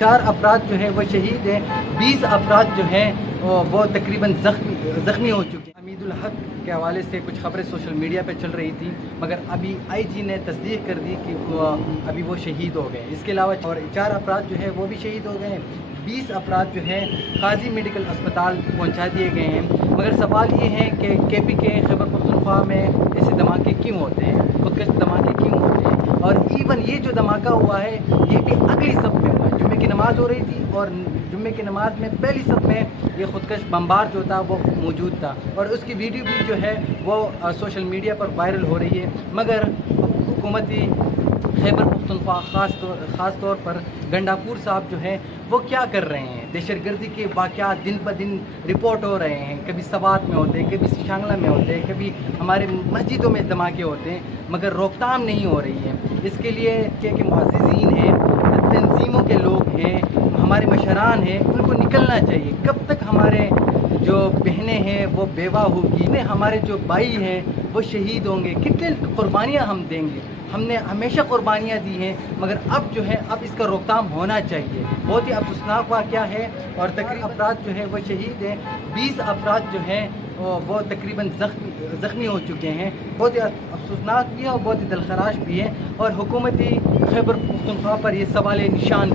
4 افراد جو ہیں وہ شہید ہیں، 20 افراد جو ہیں وہ تقریباً زخمی ہو چکے ہیں۔ حمید الحق کے حوالے سے کچھ خبریں سوشل میڈیا پہ چل رہی تھی، مگر ابھی آئی جی نے تصدیق کر دی کہ ابھی وہ شہید ہو گئے۔ اس کے علاوہ اور 4 افراد جو ہیں وہ بھی شہید ہو گئے ہیں، 20 افراد جو ہیں قاضی میڈیکل اسپتال پہنچا دیے گئے ہیں۔ مگر سوال یہ ہے کہ کے پی کے خیبر پختونخوا میں ایسے دھماکے کیوں ہوتے ہیں، خودکش دھماکے کیوں ہوتے ہیں؟ اور ایون یہ جو دھماکہ ہوا ہے یہ بھی اگلی صف میں ہوا ہے، جمعے کی نماز ہو رہی تھی اور جمعے کی نماز میں پہلی صف میں یہ خودکش بمبار جو تھا وہ موجود تھا، اور اس کی ویڈیو بھی جو ہے وہ سوشل میڈیا پر وائرل ہو رہی ہے۔ مگر حکومتی خیبر پختونخوا خاص طور پر گنڈاپور صاحب جو ہیں وہ کیا کر رہے ہیں؟ دہشت گردی کے واقعات دن بدن رپورٹ ہو رہے ہیں، کبھی سوات میں ہوتے ہیں، کبھی شانگلہ میں ہوتے ہیں، کبھی ہمارے مسجدوں میں دھماکے ہوتے ہیں، مگر روک تھام نہیں ہو رہی ہے۔ اس کے لیے کہ معززین ہیں، تنظیموں کے لوگ ہیں، ہمارے مشران ہیں، ان کو نکلنا چاہیے۔ کب تک ہمارے جو بہنیں ہیں وہ بیوہ ہوگی، ہمارے جو بھائی ہیں وہ شہید ہوں گے، کتنے قربانیاں ہم دیں گے؟ ہم نے ہمیشہ قربانیاں دی ہیں، مگر اب جو ہے اب اس کا روک تھام ہونا چاہیے۔ بہت ہی افسوسناک واقعہ ہے، اور تقریباً افراد جو ہیں وہ شہید ہیں، 20 افراد جو ہیں وہ تقریباً زخمی ہو چکے ہیں۔ بہت ہی افسوسناک بھی ہے اور بہت ہی دلخراش بھی ہے، اور حکومتی خیبر پختونخوا پر یہ سوال نشان